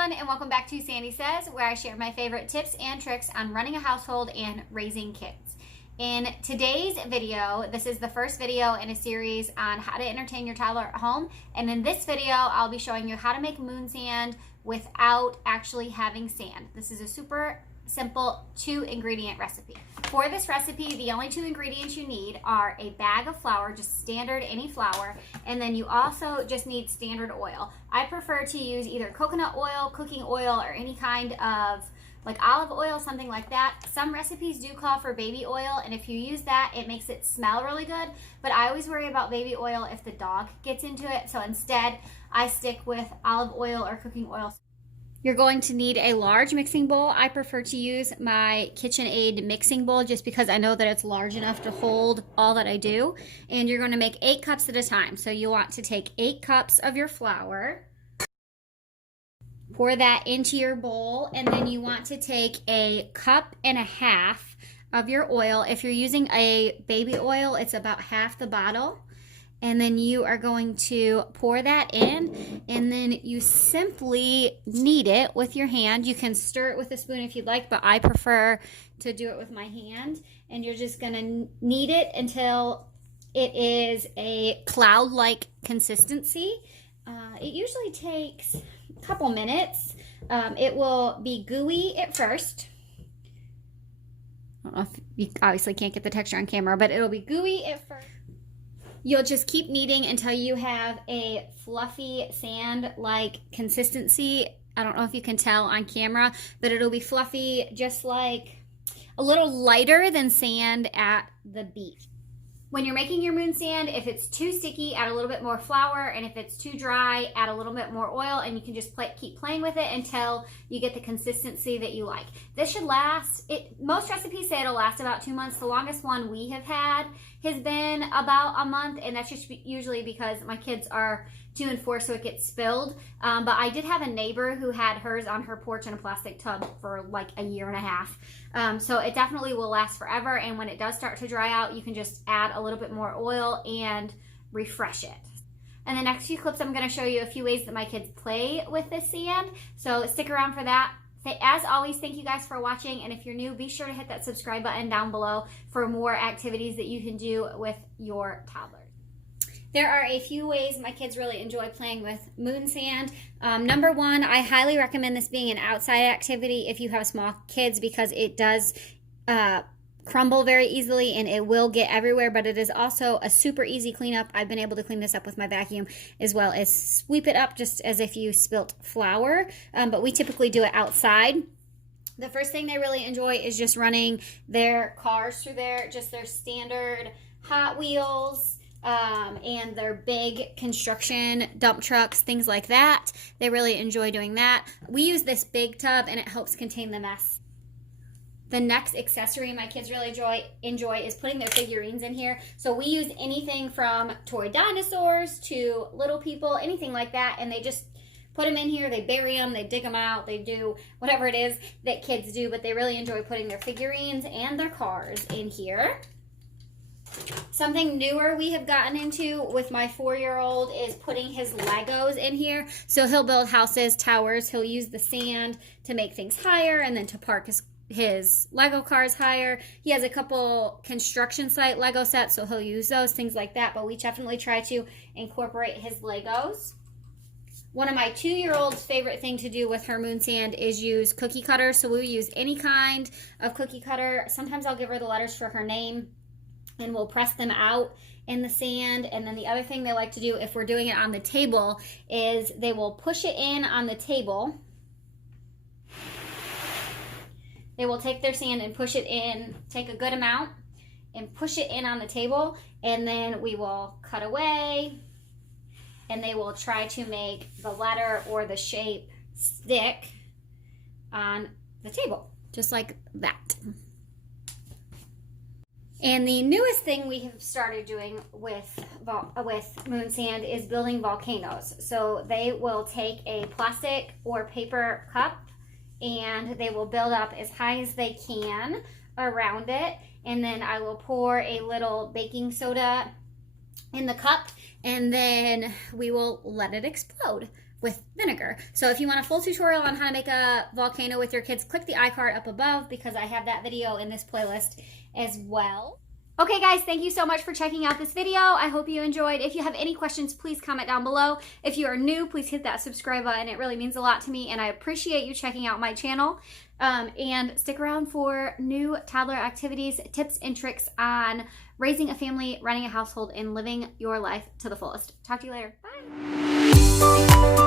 everyone, and welcome back to Sandy Says, where I share my favorite tips and tricks on running a household and raising kids. In today's video, this is the first video in a series on how to entertain your toddler at home, and in this video I'll be showing you how to make moon sand without actually having sand. This is a super simple 2-ingredient recipe. For this recipe, the only 2 ingredients you need are a bag of flour, just standard any flour, and then you also just need standard oil. I prefer to use either coconut oil, cooking oil, or any kind of like olive oil, something like that. Some recipes do call for baby oil, and if you use that, it makes it smell really good, but I always worry about baby oil if the dog gets into it, so instead I stick with olive oil or cooking oil. You're going to need a large mixing bowl. I prefer to use my KitchenAid mixing bowl just because I know that it's large enough to hold all that I do. And you're going to make 8 cups at a time. So you want to take 8 cups of your flour, pour that into your bowl, and then you want to take a cup and a half of your oil. If you're using a baby oil, it's about half the bottle. And then you are going to pour that in, and then you simply knead it with your hand. You can stir it with a spoon if you'd like, but I prefer to do it with my hand. And you're just going to knead it until it is a cloud-like consistency. It usually takes a couple minutes. It will be gooey at first. I don't know if you obviously can't get the texture on camera, but it'll be gooey at first. You'll just keep kneading until you have a fluffy sand-like consistency. I don't know if you can tell on camera, but it'll be fluffy, just like a little lighter than sand at the beach. When you're making your moon sand, if it's too sticky, add a little bit more flour, and if it's too dry, add a little bit more oil, and you can just keep playing with it until you get the consistency that you like. This should last, most recipes say it'll last about 2 months. The longest one we have had has been about a month, and that's just usually because my kids are 2 and 4, so it gets spilled. But I did have a neighbor who had hers on her porch in a plastic tub for like a year and a half. So it definitely will last forever, and when it does start to dry out, you can just add a little bit more oil and refresh it. In the next few clips, I'm going to show you a few ways that my kids play with this sand, so stick around for that. As always, thank you guys for watching, and if you're new, be sure to hit that subscribe button down below for more activities that you can do with your toddlers. There are a few ways my kids really enjoy playing with moon sand. Number one, I highly recommend this being an outside activity if you have small kids because it does crumble very easily and it will get everywhere, but it is also a super easy cleanup. I've been able to clean this up with my vacuum as well as sweep it up just as if you spilt flour, but we typically do it outside. The first thing they really enjoy is just running their cars through there, just their standard Hot Wheels, and their big construction dump trucks, things like that. They really enjoy doing that. We use this big tub and it helps contain the mess. The next accessory my kids really enjoy is putting their figurines in here. So we use anything from toy dinosaurs to little people, anything like that, and they just put them in here, they bury them, they dig them out, they do whatever it is that kids do, but they really enjoy putting their figurines and their cars in here. Something newer we have gotten into with my 4-year-old is putting his Legos in here. So he'll build houses, towers, he'll use the sand to make things higher and then to park his Lego cars higher. He has a couple construction site Lego sets, so he'll use those, things like that, but we definitely try to incorporate his Legos. One of my 2-year-old's favorite thing to do with her moon sand is use cookie cutters. So we'll use any kind of cookie cutter. Sometimes I'll give her the letters for her name, and we'll press them out in the sand. And then the other thing they like to do if we're doing it on the table is they will push it in on the table. They will take their sand and push it in, take a good amount, and push it in on the table. And then we will cut away, and they will try to make the letter or the shape stick on the table, just like that. And the newest thing we have started doing with moon sand is building volcanoes. So they will take a plastic or paper cup and they will build up as high as they can around it. And then I will pour a little baking soda in the cup, and then we will let it explode with vinegar. So if you want a full tutorial on how to make a volcano with your kids, click the iCard up above because I have that video in this playlist as well. Okay guys, thank you so much for checking out this video. I hope you enjoyed. If you have any questions, please comment down below. If you are new, please hit that subscribe button. It really means a lot to me and I appreciate you checking out my channel. And stick around for new toddler activities, tips and tricks on raising a family, running a household, and living your life to the fullest. Talk to you later. Bye.